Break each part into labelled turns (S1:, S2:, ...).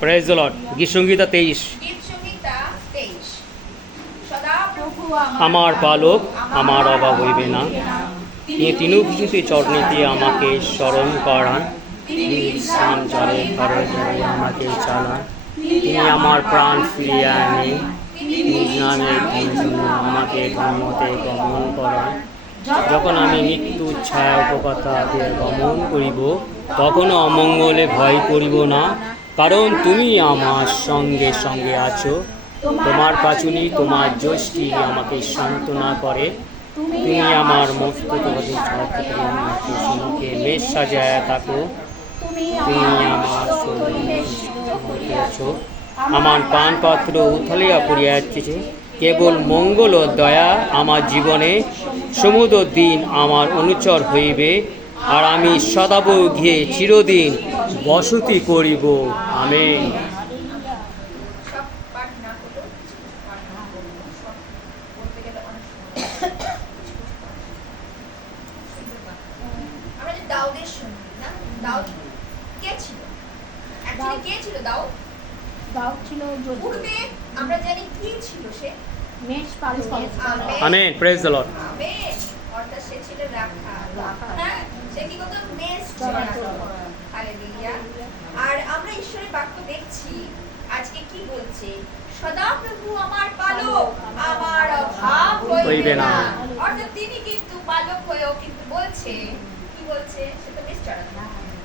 S1: Prize the Lord গীত সংগীতা তেইশ আমার পালক আমার অভাব হইবে না তিনি তৃণভূষিতে চরণীতে আমাকে স্মরণ করান তিনি বিশ্রাম জলে ঘরে ঘরে আমাকে চালান তিনি আমার প্রাণ ফিরিয়ে আনে নামের জন্য আমাকে ধর্মতে গমন করান যখন আমি মৃত্যুর ছায়া উপকথা দিয়ে গমন করিব তখনও অমঙ্গলে ভয় করিব না কারণ তুমি আমার সঙ্গে সঙ্গে আছো। তোমার পাচুনি, তোমার জ্যোষ্ঠী আমাকে সান্ত্বনা করে। তুমি আমার ছাত্রকে মেষ সাজায় থাকো। তুমি আমার শরীরেছ আমার পানপাত্র উথালিয়া পড়িয়াছে কেবল মঙ্গল ও দয়া আমার জীবনে। সমুদ্র দিন আমার অনুচর হইবে। আর আমি সদাব গিয়ে চিরদিন বসতি করিব। আমেন।
S2: সময় আমরা দাউদের শুনি না? দাউদ কে ছিল? অ্যাকচুয়ালি কে ছিল দাউদ?
S3: দাউদ ছিল
S2: পূর্বে আমরা জানি কি ছিল সে?
S3: মেষ
S2: amen.
S1: Amen. Praise the Lord
S2: amen. অর্থাৎ সে ছিল রাখা।
S3: রাখা।
S2: হ্যাঁ সে কি করতো মেষ
S3: চড়াতো।
S2: হালেলুয়া আর আমরা ঈশ্বরের বাক্য দেখছি, আজকে কি বলছে? সদা প্রভু আমার পালক, আমার অভাব হইবে না। অর্থাৎ তিনি কিন্তু পালক হয়েও কিন্তু বলছে। কি বলছে? সেটা বেশ চড়াতো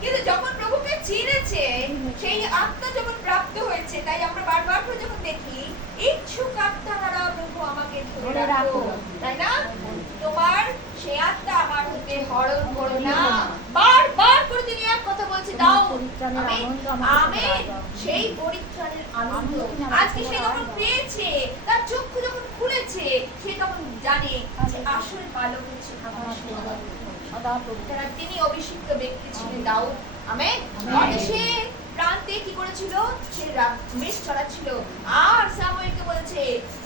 S2: কিন্তু যখন প্রভুকে চিনেছে সেই আত্মা যখন প্রাপ্ত হয়েছে তাই আমরা বারবার করে যখন দেখি ইচ্ছুক আত্মা দ্বারা প্রভু আমাকে ধরে রাখো। তাই না? তোমার সেই আত্মা আমার হতে হরণ করো না। বারবার করে তিনি এক কথা বলছে দাও
S3: দাও।
S2: সেই পরিত্রাণের আনন্দ। আজকে সে যখন পেয়েছে তার চক্ষু যখন খুলেছে সে তখন জানে যে আসল পালক হচ্ছে আমার তারা তিনি অভিষিক্ত ব্যক্তি ছিলেন। দাউদ আমেন। সে প্রান্তে কি করেছিল? সে মেষ চড়াচ্ছিল আর সামুয়েলকে বলেছে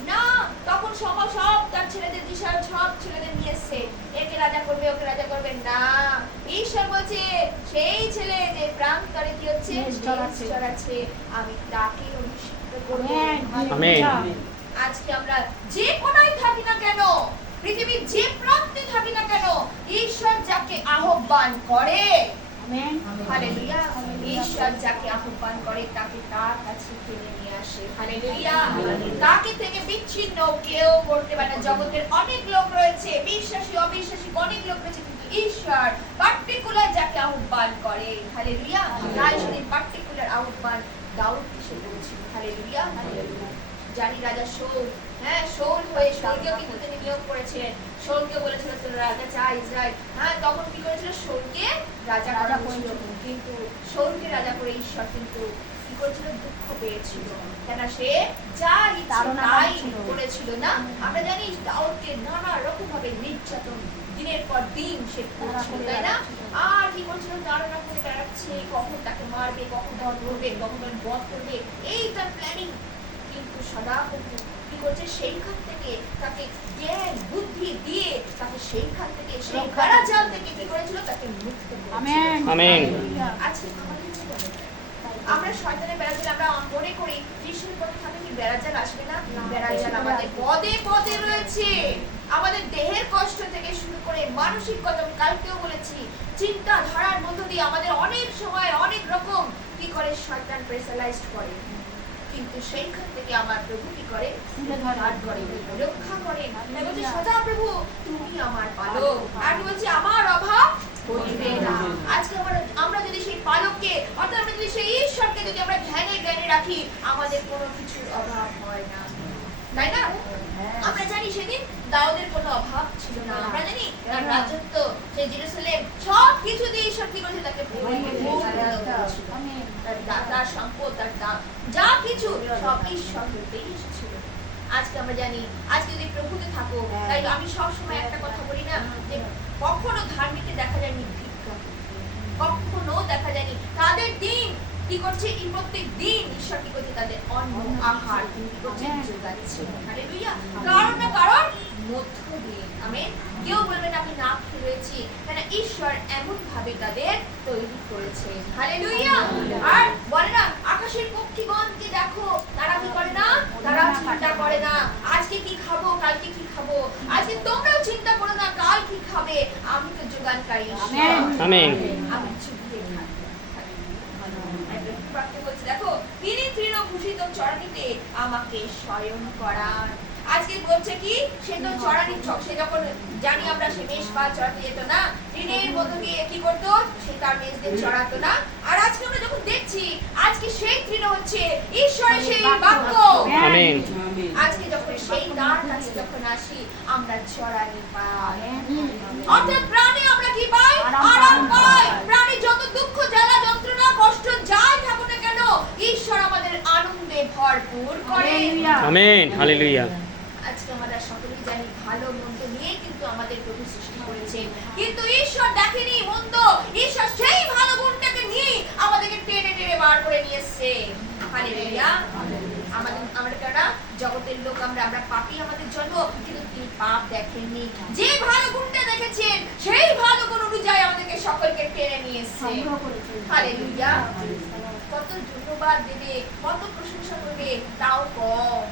S2: না তখন সব সব তার ছেলেদের দিশার সব ছেলেদের নিয়ে এসছে। একে রাজা করবে ওকে রাজা করবে না। ঈশ্বর বলছে সেই ছেলে যে প্রান্তরে কি হচ্ছে?
S3: চড়াচ্ছে।
S2: আমি তাকে অভিষিক্ত করব। আজকে আমরা যে কোনায় থাকি না কেন পৃথিবীর যে প্রান্তে থাকি না কেন ঈশ্বর যাকে আহ্বান করে ঈশ্বর যাকে আহ্বান করে তাকে তার কাছে টেনে নিয়ে আসে। তাকে থেকে বিচ্ছিন্ন কেউ করতে পারে না। জগতের অনেক লোক রয়েছে বিশ্বাসী অবিশ্বাসী অনেক লোক রয়েছে কিন্তু ঈশ্বর পার্টিকুলার যাকে আহ্বান করে। হালেলুয়া। তাই পার্টিকুলার আহ্বান দাউদ কিসে করেছিল? হালেলুয়া। জানি রাজা শোল হ্যাঁ শোল হয়ে শোলকেও কিন্তু তিনি নিয়োগ করেছিলেন। শোলকে বলেছিল রাজা চা ইসরায়েল হ্যাঁ তখন কি করেছিল? শোলকে রাজা
S3: রাজা
S2: করা হয়েছিল কিন্তু শোলকে রাজা করে ঈশ্বর কিন্তু কি করেছিল? দুঃখ পেয়েছিল। কেন সে যা তাই
S3: করেছিল।
S2: করেছিল না? আমরা জানি দাউদকে নানা রকম ভাবে নির্যাতন দিনের পর দিন সে করছিল তাই না? আর কি করছিল? তাড়না করে বেড়াচ্ছে কখন তাকে মারবে কখন তাকে ধরবে কখন তাকে বধ করবে এই তার প্ল্যানিং কিন্তু সদা প্রভু কি করছে সেইখান থেকে তাকে জ্ঞান বুদ্ধি দিয়ে তাকে সেইখান থেকে সেই
S3: রক্ষা
S2: জাল থেকে কি করেছিল? তাকে মুক্ত।
S3: আমেন।
S1: আমেন।
S2: আজকে আমরা শয়তানের বেড়া জাল আমরা মনে করি যিশুর পথে থাকলে কি বেড়া জাল আসবে না?
S3: না,
S2: বেড়া জাল আমাদের পদে পদে রয়েছে। আমাদের দেহের কষ্ট থেকে শুরু করে মানসিক কষ্ট কালকেও বলেছি চিন্তা ধারার মধ্য দিয়ে আমাদের অনেক সময় অনেক রকম কি করে শয়তান প্রেসারাইজড করে। কিন্তু সেইখান থেকে আমার প্রভু কি করে? উদ্ধার রক্ষা করে। বলছে সদা প্রভু তুমি আমার পালক। আর বলছি বলছে আমার অভাব হইবে না। আজকে আমরা আমরা যদি সেই পালককে অর্থাৎ আমরা যদি সেই ঈশ্বরকে যদি আমরা ধ্যানে জ্ঞানে রাখি আমাদের কোনো কিছুর অভাব হয় না। তাই না আমরা জানি সেদিন দাউদের কোনো অভাব ছিল না। আমরা জানি তার রাজত্ব সেই জেরুসালেম সব কিছু দিয়ে ঈশ্বর কি করেছে তাকে তার সম্পদ তার দা- যা কিছু সব ঈশ্বর হতেই এসেছিল। আজকে আমরা জানি আজকে যদি প্রভুতে থাকো তাই আমি সব সময় একটা কথা বলি না যে কখনো ধার্মিককে দেখা ভিক্ষা করতে। কখনো দেখা কি করছে? এই প্রত্যেক দিন ঈশ্বর কি করছে তাদের অন্ন আহার হ্যাঁ। যোগাচ্ছে। কারণ না কারণ মধ্য দিন আমি কেউ আমি না খেয়েছি কেন? ঈশ্বর এমন ভাবে তাদের তৈরি করেছে। হ্যাঁ। আর বলে না আকাশের পক্ষীগণকে
S1: দেখো
S2: তারা কি করে না? তারা চিন্তা করে না আজকে কি খাব কালকে কি খাব? আজকে তোমরাও চিন্তা করো না কাল কি খাবে? আমি তো যোগানকারী আমিন আমি তিনি তৃণভূষিত চরণীতে আমাকে শয়ন করান। আজকে বলছে কি সে তো চড়ানি চক সে যখন জানি আমরা সে মেষ পা চড়াতে যেত না তৃণের মধ্যে দিয়ে কি করতো? সে তার মেষদের চড়াতো না। আর আজকে আমরা যখন দেখছি আজকে সেই তৃণ হচ্ছে ঈশ্বরের সেই বাক্য। আজকে যখন সেই তার কাছে যখন আসি আমরা চড়ানি পাই। অর্থাৎ প্রাণে আমরা কি পাই?
S3: আরাম পাই।
S2: প্রাণে যত দুঃখ জ্বালা যন্ত্রণা কষ্ট যাই থাকুক না কেন ঈশ্বর আমাদের আনন্দে ভরপুর করে।
S3: হালেলুয়া।
S1: আমেন হালেলুয়া
S2: আজকে আমরা সকলেই জানি ভালো মন্দ নিয়ে কিন্তু আমাদের প্রভু সৃষ্টি করেছে। কিন্তু ঈশ্বর দেখেনি মন্দ। ঈশ্বর সেই ভালো গুণটাকে নিয়ে আমাদেরকে টেনে টেনে বার করে নিয়ে এসছে। হালেলুয়া আমাদের আমরা কেন জগতের লোক আমরা আমরা পাপি আমাদের জন্ম কিন্তু তিনি পাপ দেখেননি। যে ভালো গুণটা দেখেছেন সেই ভালো গুণ অনুযায়ী আমাদেরকে সকলকে টেনে নিয়ে এসছে। হালেলুয়া কত ধন্যবাদ দেবে কত প্রশংসা করবে তাও কম।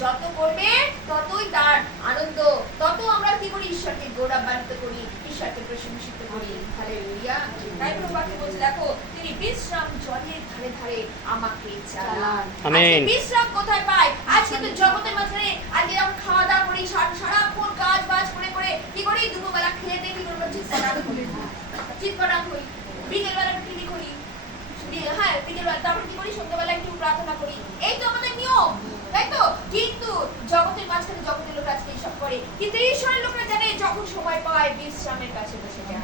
S2: যত করবে ততই তার আনন্দ তত আমরা কি করি? ঈশ্বরকে গৌরবান্বিত করি ঈশ্বরকে প্রশংসিত করি। হালেলুয়া তাই প্রভুকে বলছে দেখো তিনি বিশ্রাম জলের ধারে ধারে আমাকে চালান।
S1: আমেন।
S2: বিশ্রাম কোথায় পাই আজকে তো জগতের মাঝে আজকে আমরা খাওয়া দাওয়া করি সারা সারা সারাক্ষণ কাজ বাজ করে করে কি করি? দুপুরবেলা খেয়ে দিয়ে কি করব? চিৎকার করি। চিৎকার করি। বিকেলবেলা টিভি করি। দিয়ে- বেলা আমরা কি করি? সন্ধ্যাবেলা একটু প্রার্থনা করি। এই তো আমাদের নিয়ম তাই তো? কিন্তু জগতের মাঝখানে জগতের লোক আজকে এইসব করে। কিন্তু ঈশ্বরের লোকরা জানে যখন সময় পায় বিশ্রামের কাছে বসে যায়।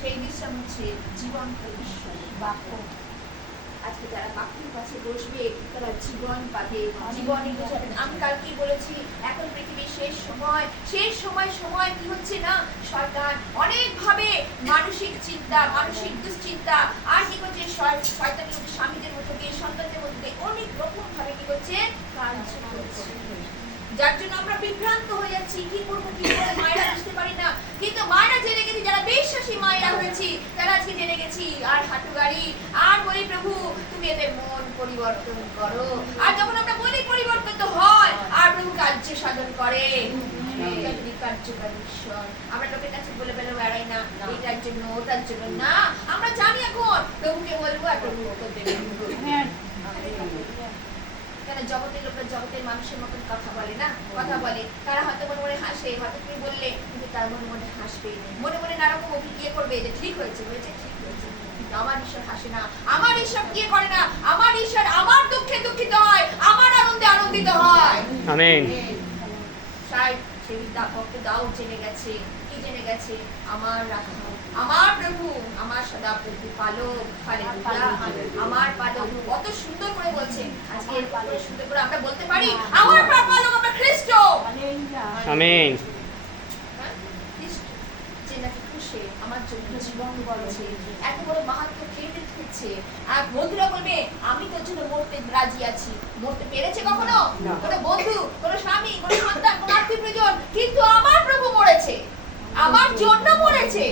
S2: সেই বিশ্রাম হচ্ছে জীবন্ত ঈশ্বরের বাক্য। আজকে যারা বাক্যের কাছে বসবে, তারা জীবন পাবে, জীবনে বোঝাবে আমি কাল কি বলেছি, এখন পৃথিবীর শেষ সময় শেষ সময় সময় কি হচ্ছে না? শয়তান অনেক ভাবে মানসিক চিন্তা, মানসিক দুশ্চিন্তা, আর কি করছে? শয়- শয়তানের স্বামীদের মধ্যে দিয়ে, সন্তানদের মধ্যে দিয়ে অনেক রকম ভাবে কি করছে? কাজ করছে। যার জন্য আমরা বিভ্রান্ত হয়ে যাচ্ছি। কি করব কি করব? মায়েরা বুঝতে পারি না কিন্তু মায়েরা জেনে গেছি যারা বিশ্বাসী মায়েরা হয়েছি তারা আজকে জেনে গেছি আর হাঁটু গাড়ি আর বলি প্রভু তুমি এদের মন পরিবর্তন করো। আর যখন আমরা বলি পরিবর্তন তো হয় আর প্রভু কার্য সাধন করে। আমরা লোকের কাছে বলে বেলে বেড়াই না এটার জন্য ওটার জন্য না। আমরা জানি এখন প্রভুকে বলব আর প্রভু দেবে।
S3: আমেন।
S2: কেন জগতের লোকরা জগতের মানুষের মতন কথা বলে না? কথা বলে। তারা হয়তো মনে মনে হাসে হয়তো তুমি বললে কিন্তু তার মনে মনে হাসবে মনে মনে নারকম অভিজ্ঞ করবে যে ঠিক হয়েছে হয়েছে ঠিক হয়েছে। কিন্তু আমার ঈশ্বর হাসে না। আমার ঈশ্বর কি করে না? আমার ঈশ্বর আমার দুঃখে দুঃখিত হয় আমার আনন্দে আনন্দিত হয়।
S1: আমেন।
S2: সাহেব সেই ভক্ত দাও জেনে গেছে। কি জেনে গেছে? আমার রাখা। আমার প্রভু আমার সদা প্রভু পালক। আমার পালক। কত সুন্দর করে বলছে। আজকে করে সুন্দর করে আমরা বলতে পারি আমার পালক আমরা খ্রিস্ট।
S1: আমেন
S2: হ্যাঁ? খ্রিস্ট যে নাকি খুশি আমার জন্য জীবন বলছে এত বড় মাহাত্ম খেয়ে দিচ্ছে আর বন্ধুরা বলবে আমি তোর জন্য মরতে রাজি আছি। মরতে পেরেছে কখনো? কোনো বন্ধু কোনো স্বামী কোনো সন্তান কোনো আত্মীয় প্রিয়জন কিন্তু আমার প্রভু মরেছে। আমার জন্য মরেছে।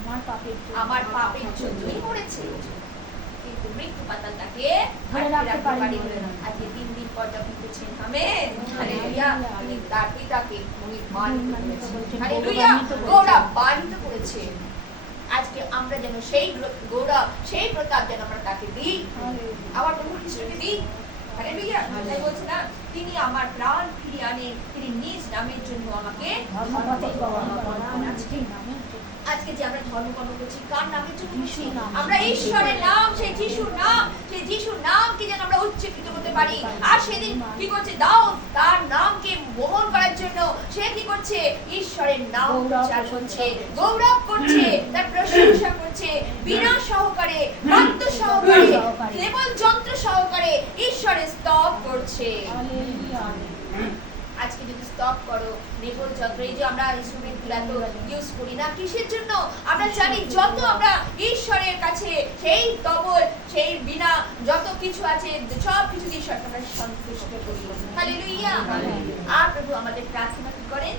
S3: আমার পাপের
S2: আমার পাপের জন্যই মরেছে। কিন্তু মৃত্যু পাতাল তাকে
S3: ধরে রাখতে পারেনি।
S2: আজকে তিন দিন পর যখন করছেন আমেন হালেলুয়া তিনি তার পিতাকে মহিমান্বিত করেছেন। হালেলুয়া গৌরবান্বিত করেছেন আজকে আমরা যেন সেই গৌরব সেই প্রতাপ যেন আমরা তাকে দিই
S3: আবার
S2: আমার প্রভু খ্রিস্টকে দিই বলছে না তিনি আমার প্রাণ ফিরিয়ে আনেন তিনি নিজ নামের জন্য আমাকে।
S3: আজকে।
S2: আজকে যে আমরা ধর্মকর্ম করছি কার নামের জন্য করছি আমরা ঈশ্বরের নাম সেই যিশুর নাম সেই যিশুর নামকে যেন আমরা উচ্চকিত করতে পারি? আর সেদিন কি করছে? দাও তার নামকে বহন করার জন্য। সে কি করছে? ঈশ্বরের নাম
S3: প্রশংসা
S2: করছে। গৌরব করছে তার প্রশংসা করছে বিনা সহকারে বাদ্য সহকারে। কেবল যন্ত্র সহকারে ঈশ্বরের স্তব করছে। আজকে যদি স্টপ করো নেবল যন্ত্র, এই যে আমরা ইনস্ট্রুমেন্টগুলো এত ইউজ করি না কিসের জন্য আমরা জানি যত আমরা ঈশ্বরের কাছে সেই তবল, সেই বিনা যত কিছু আছে, সব কিছু ঈশ্বরকে আমরা সন্তুষ্ট করি। হালেলুয়া আর প্রভু আমাদের প্রার্থনা কি করেন।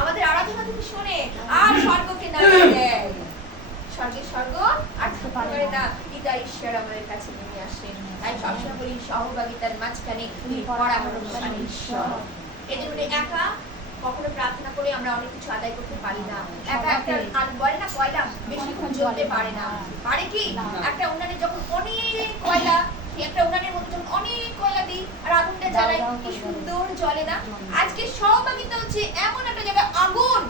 S2: আমাদের আরাধনা তিনি শোনে আর স্বর্গকে নামিয়ে দেয় স্বর্গের স্বর্গ আর পারে না। পিতা ঈশ্বর আমাদের কাছে নেমে আসেন। তাই সবসময় বলি সহভাগিতার মাঝখানে একা কখনো প্রার্থনা করে আমরা অনেক কিছু আদায় করতে পারি না। একা একটা আর বলে না কয়লা বেশিক্ষণ জ্বলতে পারে না। পারে কি? একটা উনানে যখন অনেক কয়লা একটা উনানের মধ্যে যখন অনেক কয়লা দিই আর আগুনটা জ্বালাই কি সুন্দর জ্বলে না। আজকে সহভাগিতা হচ্ছে এমন একটা জায়গায় আগুন।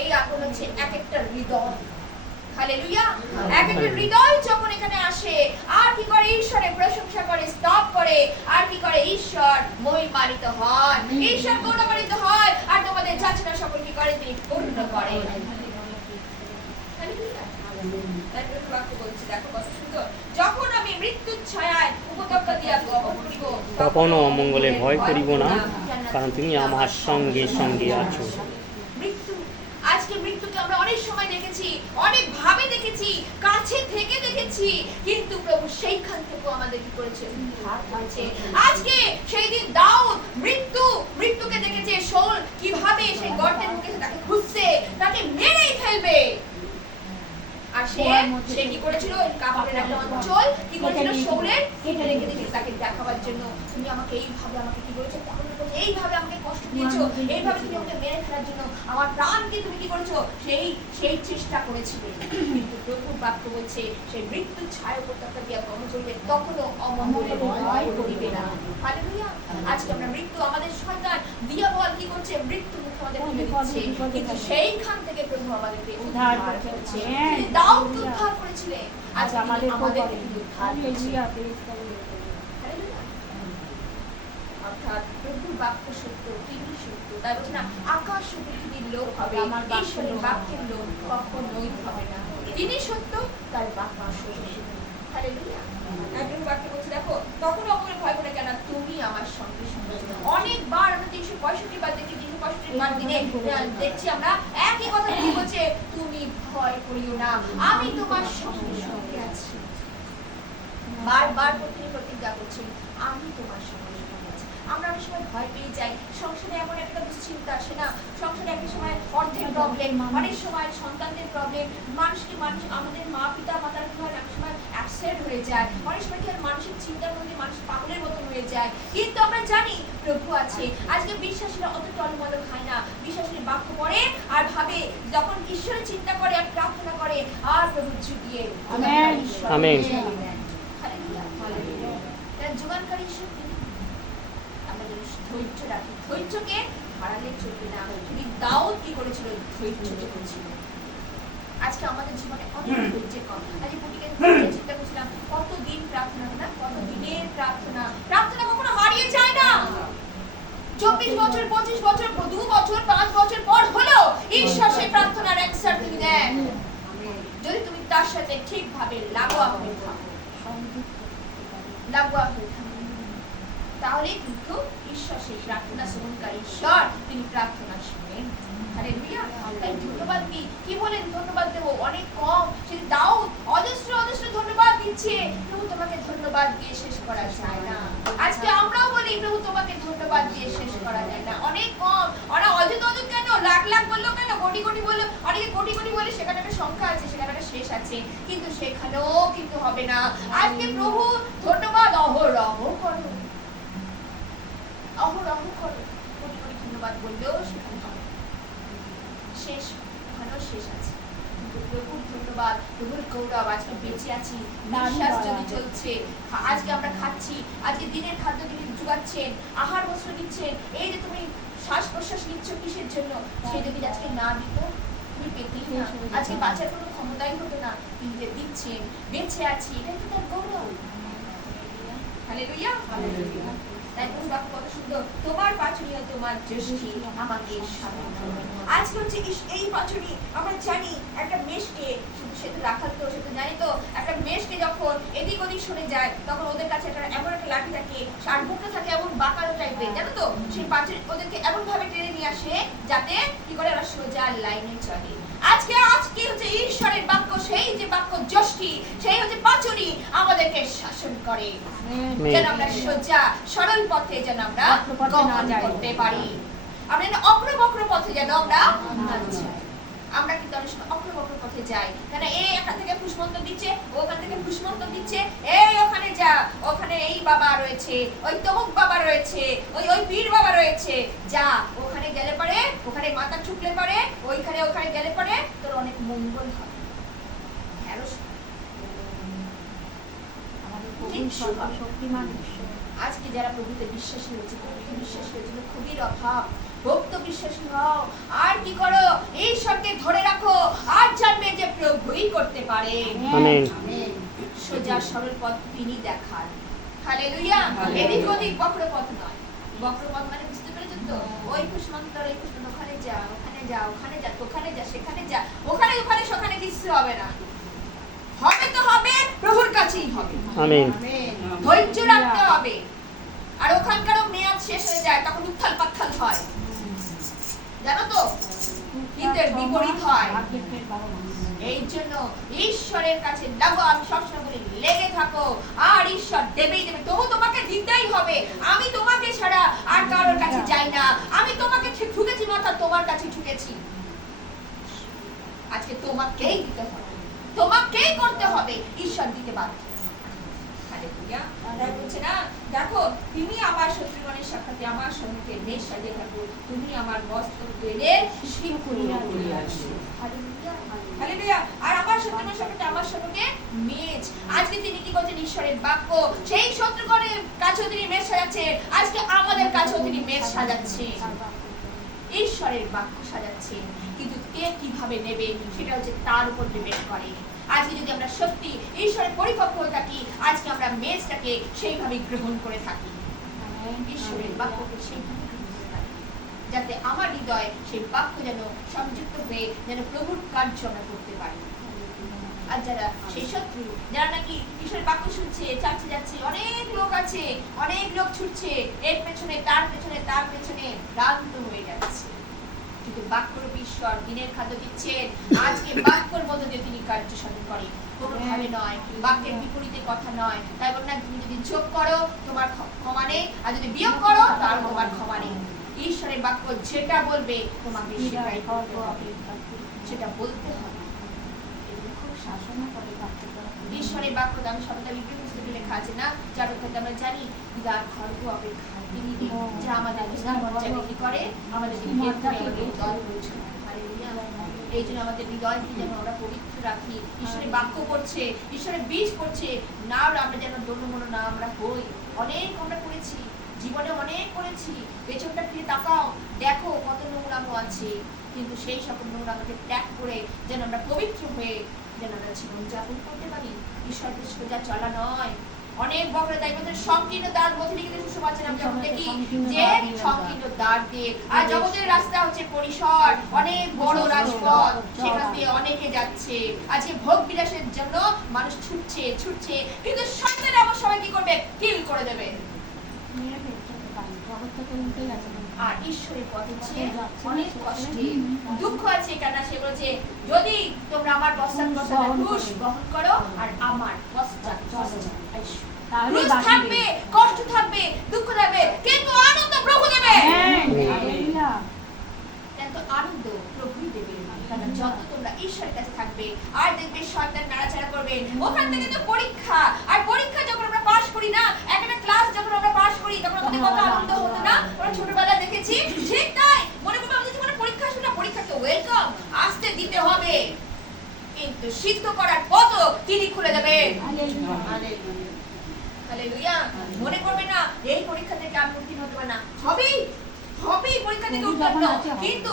S2: এই আগুন হচ্ছে এক একটা হৃদয়। হালেলুয়া। এক একটা হৃদয় যখন এখানে আসে আর কি করে ঈশ্বরের প্রশংসা করে স্তব করে আর কি করে ঈশ্বর মহিমানিত হয়। ঈশ্বর গৌরবান্বিত হয় আর তোমাদের যাচনা সকল কি করে? তিনি পূর্ণ করে। যখন আমি মৃত্যুর ছায়ায় উপত্যকা দিয়া গমন করিব
S1: কখনো অমঙ্গলে ভয় করিব না কারণ তুমি আমার সঙ্গে সঙ্গে আছো
S2: মৃত্যু আজকে মৃত্যুকে আমরা অনেক সময় দেখেছি অনেক ভাবে দেখেছি কাছে থেকে দেখেছি। কিন্তু প্রভু সেইখান থেকেও আমাদের কি করেছে? উদ্ধার করেছে আজকে সেই দিন দাউদ মৃত্যু মৃত্যুকে দেখেছে শোল কীভাবে সেই গর্তের মুখে তাকে খুঁজছে তাকে মেরেই ফেলবে। আর সে সে কি করেছিল? কাপড়ের একটা অঞ্চল কি করেছিল? কেটে রেখে দিয়েছিল তাকে দেখাবার জন্য। তুমি আমাকে এইভাবে আমাকে কি করেছ, এইভাবে আমাকে কষ্ট দিয়েছ এইভাবে তুমি আমাকে মেরে ফেলার জন্য আমার প্রাণকে তুমি কি করেছ সেই সেই চেষ্টা করেছিলে। কিন্তু প্রভুর বাক্য বলছে সেই মৃত্যুর ছায়া উপত্যকা দিয়া গমন করবে তখনও অমঙ্গলে ভয় করিবে না। হালেলুয়া আজকে আমরা মৃত্যু আমাদের শয়তান দিয়া বল কি করছে মৃত্যু মুখে আমাদের তুলে দিচ্ছে। কিন্তু সেইখান থেকে প্রভু আমাদেরকে
S3: উদ্ধার। করেছে। হ্যাঁ,
S2: তিনি দাউদকে উদ্ধার করেছিলেন।
S3: আজ আমাদের
S2: আমাদের উদ্ধার করেছে
S3: hallelujah praise the Lord
S2: hallelujah. প্রভুর বাক্য সত্য তিনি সত্য। তাই বলছে না আকাশ ও পৃথিবীর লোক হবে
S3: আমার
S2: ঈশ্বরের বাক্যের লোক কখনোই হবে না। তিনি সত্য তার বাক্য সত্য হালেলুয়া। একজন বাক্য বলছে দেখো তখন অপরে ভয় করে কেন? তুমি আমার সঙ্গে সঙ্গে অনেকবার আমরা তিনশো পঁয়ষট্টি বার দেখি তিনশো পঁয়ষট্টি বার দিনে দেখছি আমরা একই কথা বলছে তুমি ভয় করিও না আমি তোমার সঙ্গে সঙ্গে আছি। বারবার প্রতিজ্ঞা আমি তোমার সঙ্গে আমরা অনেক সময় ভয় পেয়ে যাই। সংসারে এমন একটা দুশ্চিন্তা আসে না। সংসারে একটা সময় অর্থের প্রবলেম অনেক সময় সন্তানদের প্রবলেম মানুষকে মানুষ আমাদের মা পিতা মাতার কি হয় অনেক সময় অ্যাবসেন্ট হয়ে যায়। অনেক সময় কি হয় মানসিক চিন্তার মধ্যে মানুষ পাগলের মতন হয়ে যায়। কিন্তু আমরা জানি প্রভু আছে। আজকে বিশ্বাসীরা অত টলমল খায় না। বিশ্বাসীর বাক্য পড়ে আর ভাবে যখন ঈশ্বরের চিন্তা করে আর প্রার্থনা করে আর প্রভু যুগিয়ে।
S3: আমেন।
S1: আমেন।
S2: তার যোগানকারী ঈশ্বর তিনি। আমরা যেন ধৈর্য রাখি। ধৈর্যকে হারালে চলবে না। তিনি দাউদ কি করেছিল ধৈর্য দেখেছিল আজকে আমাদের জীবনে অনেক ধৈর্যের কম আজকে পুটিকে চিন্তা করছিলাম কত দিন প্রার্থনা না কত দিনের প্রার্থনা? প্রার্থনা কখনো হারিয়ে যায় না। চব্বিশ বছর, পঁচিশ বছর, দু বছর, পাঁচ বছর পর হলো ঈশ্বর সেই প্রার্থনার অ্যান্সার তিনি দেন যদি তুমি তার সাথে ঠিকভাবে লাগোয়া হয়ে থাকো, লাগোয়া হয়ে থাকো তাহলে কিন্তু ঈশ্বর, সেই প্রার্থনা শ্রবণকারী ঈশ্বর, তিনি প্রার্থনা শুনেন। শেষ করা যায় না। অনেক কম। কেন? লাখ লাখ বলল কেন? বলল। অনেকে বলে সেখানে একটা সংখ্যা আছে, সেখানে একটা শেষ আছে। কিন্তু সেখানেও কিন্তু হবে না। আজকে প্রভু, ধন্যবাদ। অহরহ করো। অহরহ করো। কোটি কোটি ধন্যবাদ বললেও সেখানে হবে শেষ ওখানেও শেষ আছে। কিন্তু প্রভুর ধন্যবাদ। প্রভুর গৌরব আজকে বেঁচে আছি। যদি চলছে আজকে আমরা খাচ্ছি। আজকে দিনের খাদ্য তিনি জোগাচ্ছেন আহার বস্ত্র দিচ্ছেন এই যে তুমি শ্বাস প্রশ্বাস নিচ্ছ কিসের জন্য? সে যদি আজকে না দিত তুমি পেতেই না। আজকে বাঁচার কোনো ক্ষমতাই হতো না। তিনি যে দিচ্ছেন বেঁচে আছি এটাই তো তার গৌরব। হালেলুয়া কত সুন্দর। তোমার তোমার আমাকে। হচ্ছে এই আমরা জানি একটা মেষকে তো জানি তো, একটা মেষকে যখন এদিক ওদিক যায়, তখন ওদের কাছে একটা এমন একটা থাকে থাকে এমন টাইপের জানো তো? সেই পাচনি ওদেরকে এমন ভাবে টেনে নিয়ে আসে যাতে কি করে সোজা লাইনে চলে। আজকে আজকে হচ্ছে ঈশ্বরের বাক্য সেই যে বাক্য যষ্টি সেই হচ্ছে পাচনি আমাদেরকে শাসন করে। যেন আমরা সোজা সরল পথে যেন আমরা গমন করতে পারি। আমরা অগ্রবক্র পথে যেন আমরা না যাই। আমরা কিন্তু অনেক সময় বক্র পথে যাই। কেন এই এখান থেকে পুষ্পন্ত দিচ্ছে ওখান থেকে পুষ্পন্ত দিচ্ছে এই ওখানে যা ওখানে এই বাবা রয়েছে ওই তমুক বাবা রয়েছে ওই ওই পীর বাবা রয়েছে। যা ওখানে গেলে পরে ওখানে মাথা ঠুকলে পরে ওইখানে ওখানে গেলে পরে তোর অনেক মঙ্গল হবে। আজকে যারা প্রভুতে বিশ্বাসী হয়েছে প্রভুতে বিশ্বাসী হয়েছে খুবই অভাব ভক্ত বিশ্বাসী হও। আর কি করো? ঈশ্বরকে ধরে রাখো। আর জানবে যে প্রভুই করতে পারে। সোজা সরল পথ তিনি দেখান। হালেলুয়া। এদিক ওদিক বক্র পথ নয়। বক্র পথ মানে বুঝতে পেরেছ তো? ওই কুষ্মান্তর এই কুষ্মান্তর ওখানে যা ওখানে যা ওখানে যা ওখানে যা সেখানে যা ওখানে ওখানে সেখানে কিছু হবে না। হবে তো হবে প্রভুর কাছেই হবে।
S1: আমেন।
S2: ধৈর্য রাখতে হবে। আর ওখানকারও মেয়াদ শেষ হয়ে যায় তখন উত্থাল পাত্থাল হয়। জানো তো? হিতের বিপরীত হয়। এই জন্য ঈশ্বরের কাছে লাগো আমি সবসময় বলি, লেগে থাকো। আর ঈশ্বর দেবেই দেবে। তবু তোমাকে দিতেই হবে। আমি তোমাকে ছাড়া আর কারোর কাছে যাই না। আমি তোমাকে ঠুকেছি মাথা তোমার কাছে ঠুকেছি। আজকে তোমাকেই দিতে হবে। তোমাকেই করতে হবে। ঈশ্বর দিতে বাধ্য। বলছে, না, দেখো, তুমি আমার শত্রুগণের সাক্ষাতে আমার সাজিয়ে থাকো, তুমি আমার কি করছেন ঈশ্বরের বাক্য। সাজাচ্ছে। আজকে আমাদের কাছেও তিনি মেজ সাজাচ্ছে। ঈশ্বরের বাক্য সাজাচ্ছে। কিন্তু কে কীভাবে নেবে? সেটা হচ্ছে তার উপর ডিপেন্ড করে। আজকে যদি আমরা সত্যি ঈশ্বরের পরিপক্ক হয়ে থাকি আজকে আমরা মেজটাকে সেইভাবে গ্রহণ করে থাকি। ঈশ্বরের বাক্যকে সেইভাবে যাতে আমার হৃদয় সেই বাক্য যেন সংযুক্ত হয়ে যেন প্রভুর কার্য আমরা করতে পারি। আর যারা সেই শত্রু যারা নাকি ঈশ্বরের বাক্য শুনছে চাচ্ছে যাচ্ছে অনেক লোক আছে অনেক লোক ছুটছে এর পেছনে তার পেছনে তার পেছনে ভ্রান্ত হয়ে যাচ্ছে। কিন্তু বাক্যরূপ ঈশ্বর দিনের খাদ্য দিচ্ছেন। আজকে বাক্যর মধ্যে তিনি কার্য সাধন করেন। কোনোভাবে নয়। বাক্যের বিপরীতে কথা নয়। তাই বল না তুমি যদি যোগ করো তোমার ক্ষমা নেই। আর যদি বিয়োগ করো তার তোমার ক্ষমা নেই। ঈশ্বরের বাক্য যেটা বলবে তোমাকে সেটাই হবে। সেটা বলতে হবে। খুব শাসন
S3: করে করা।
S2: ঈশ্বরের বাক্য আমি সবটা বিবৃতি পুস্তকে লেখা আছে না যার আমরা জানি খর্গ অপেক্ষা যা আমাদের মর্যাদা করে আমাদের। এই জন্য আমাদের হৃদয়কে যেন আমরা পবিত্র রাখি। ঈশ্বরের বাক্য পড়ছে ঈশ্বরের বীজ পড়ছে না আমরা যেন না আমরা হই। অনেক আমরা করেছি জীবনে অনেক করেছি। পেছনটা ফিরে তাকাও দেখো কত নোংরামো আছে। কিন্তু সেই সকল নোংরামোকে ত্যাগ করে যেন আমরা পবিত্র হয়ে যেন আমরা জীবন যাপন করতে পারি ঈশ্বরকে চলা নয়। অনেক বকরে তাই বলতে সংকীর্ণ দ্বার মধ্যে লিখিত সুসমাচার আমরা যখন দেখি যে সংকীর্ণ দ্বার দিয়ে। আর জগতের রাস্তা হচ্ছে পরিসর। অনেক বড় রাজপথ। সেখান দিয়ে অনেকে যাচ্ছে। আজকে ভোগ বিলাসের জন্য মানুষ ছুটছে ছুটছে। কিন্তু এমন সবাই কি করবে? কিল করে দেবে
S3: মেরে ফেলছে তো তাই। জগৎটা তো উল্টেই আছে।
S2: আর ঈশ্বরের পথ হচ্ছে অনেক কষ্টে দুঃখ আছে। কেন সে বলছে যদি তোমরা আমার পশ্চাৎ পশ্চাৎ ক্রুশ বহন করো। আর আমার পশ্চাৎ পশ্চাৎ আইসো।
S3: তাহলে
S2: ক্রুশ থাকবে কষ্ট থাকবে দুঃখ থাকবে কিন্তু আনন্দ প্রভু দেবে। কিন্তু আনন্দ প্রভুই দেবে। কারণ যত তোমরা ঈশ্বরের কাছে থাকবে আর দেখবে শয়তান নাড়াচাড়া করবে। ওখান থেকে তো পরীক্ষা আর পরীক্ষা যখন আমরা পাশ করি না একটা ক্লাস যখন আমরা পাশ করি তখন আমাদের কত আনন্দ হতো না আমরা ছোটবেলায় দেখেছি ঠিক তাই মনে করবে আমাদের জীবনে পরীক্ষা শুনে পরীক্ষাকে ওয়েলকাম আসতে দিতে হবে কিন্তু সিদ্ধ করার পথ তিনি খুলে দেবেন মনে করবে না এই পরীক্ষা থেকে আমি উত্তীর্ণ হতে পারি না। হবেই হবেই পরীক্ষা থেকে উত্তীর্ণ
S3: যখন আছে, হবে।
S2: কিন্তু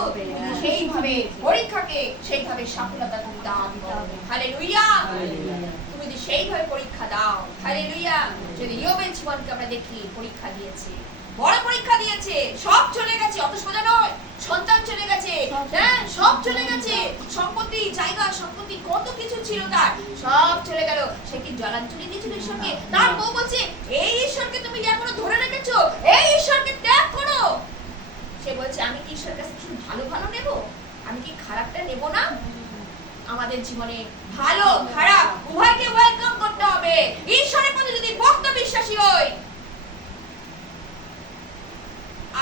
S2: সেইভাবে পরীক্ষাকে সেইভাবে সফলতা তুমি দান করবে হালেলুয়া। তুমি যদি সেইভাবে পরীক্ষা দাও হালেলুয়া। যদি ইয়োবের জীবনকে আমরা দেখি পরীক্ষা দিয়েছে বড় পরীক্ষা দিয়েছে সব চলে গেছে অত সোজা নয়। সন্তান চলে গেছে। হ্যাঁ সব চলে গেছে। সম্পত্তি, জায়গা, সম্পত্তি, কত কিছু ছিল তার, সব চলে গেল। সে কি জলাঞ্জলি দিয়েছিল ঈশ্বরকে? তার বউ বলছে, এই ঈশ্বরকে তুমি এখনও ধরে রেখেছো। এই ঈশ্বরকে ত্যাগ করো। সে বলছে, আমি কি ঈশ্বরের কাছে শুধু ভালো ভালো নেব? আমি কি খারাপটা নেব না? আমাদের জীবনে ভালো, খারাপ, উভয়কে ওয়েলকাম করতে হবে। ঈশ্বরের প্রতি যদি ভক্ত বিশ্বাসী হই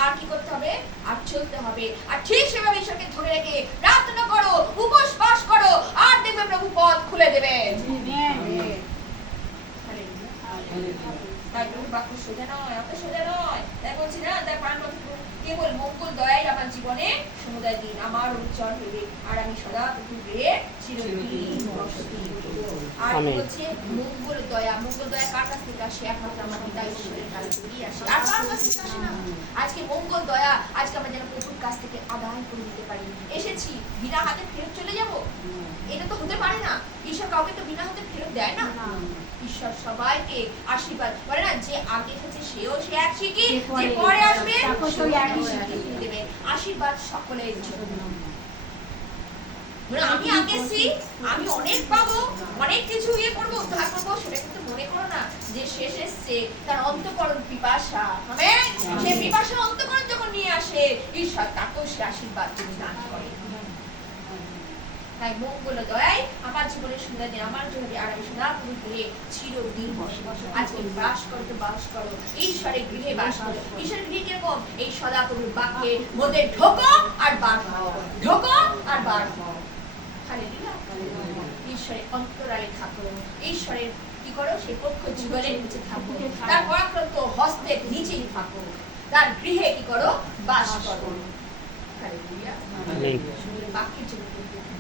S2: আর কি করতে হবে? আর চলতে হবে। আর ঠিক সেভাবে ঈশ্বরকে ধরে রেখে প্রার্থনা করো, উপোস বাস করো, আর দেখবে প্রভু পথ খুলে দেবে। তাই প্রভু বাক্য সোজা নয়, অত সোজা নয়। তাই বলছি না তাই প্রাণ কেবল মঙ্গল দয়াই আমার জীবনে সমুদায় দিন। আমার উজ্জ্বল হইবে আর আমি সদা প্রভু চিরদিন আর হচ্ছে মঙ্গল দয়া মঙ্গল দয়া কার কাছ থেকে আসে? একমাত্র আমার পিতা ঈশ্বরের কাছ থেকেই আসে। আর কার কাছ থেকে আসে না? আজকে মঙ্গল দয়া আজকে আমরা যেন প্রভুর কাছ থেকে আদায় করে নিতে পারি। এসেছি বিনা হাতে ফেরত চলে যাব? এটা তো হতে পারে না। ঈশ্বর কাউকে তো বিনা হাতে ফেরত দেয় না। ঈশ্বর সবাইকে আশীর্বাদ করে না যে আগে এসেছে সেও সে এক শিখি
S3: যে পরে
S2: আসবে দেবে। আশীর্বাদ সকলের জন্য। মানে আমি আগেছি আমি অনেক পাবো অনেক কিছু ইয়ে করব উদ্ধার করব সেটা কিন্তু মনে করো না যে শেষ এসছে তার অন্তকরণ পিপাসা। সে পিপাসা অন্তকরণ যখন নিয়ে আসে ঈশ্বর তাকেও সে আশীর্বাদ দান করে। তাই মঙ্গল দয়াই আমার জীবনে সুন্দর দিন আমার জন্য আর আমি সদা প্রভু গৃহে চিরদিন আজকে বাস করো তো বাস করো ঈশ্বরের গৃহে বাস করো। ঈশ্বরের গৃহে কীরকম এই সদা প্রভুর বাক্যের মধ্যে ঢোকো আর বার হও ঢোকো আর বার হও হালেলুয়া। ঈশ্বরের অন্তরালে থাকো। ঈশ্বরের কি করো? সে পক্ষ জীবনের নিচে থাকো। তার পরাক্রান্ত হস্তের নিচেই থাকো। তার গৃহে কি করো? বাস করো। বাক্যের জন্য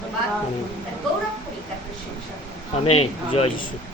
S2: ধন্যবাদ
S1: আমিন।
S2: তার